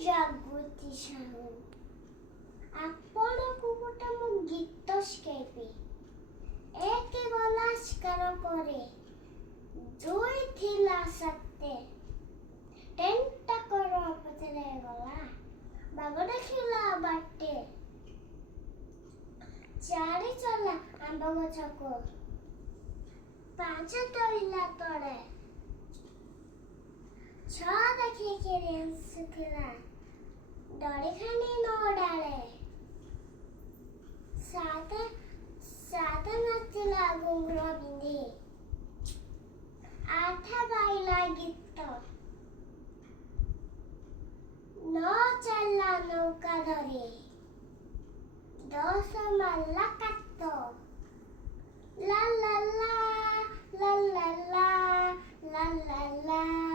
ଜାଗୃତି ସାହୁ। ଆପଣଙ୍କୁ ଗୋଟେ ମୁଁ ଗୀତ ଶିଖେଇବି। ଏକ ଗଲା ଶିକାର ପରେ, ଦୁଇ ଥିଲା ସତେ, ଟେଣ୍ଟା କର ପଛରେ ଗଲା, ବାଘ ଦେଖିଲା ବାଟେ, ଚାରି ଚଲା ଆମ୍ବ ଗଛକୁ, ପାଞ୍ଚ ତୋଳିଲା ତଳେ, ଛଅ ଦେଖିକିରି ଆସୁଥିଲା, ଡରି ଖାନି ନଡାଳେ, ସାତ ନାଚିଲା ଘୁଙ୍ଗୁର ପିନ୍ଧି, ଆଠ ଗାଇଲା ଗୀତ, ନଅ ଚାଲିଲା ନୌକା ଧରି, ଦଶ ମାରିଲା କାତ, ଲା ଲା ଲା ଲା ଲା ଲା ଲା ଲା ଲା।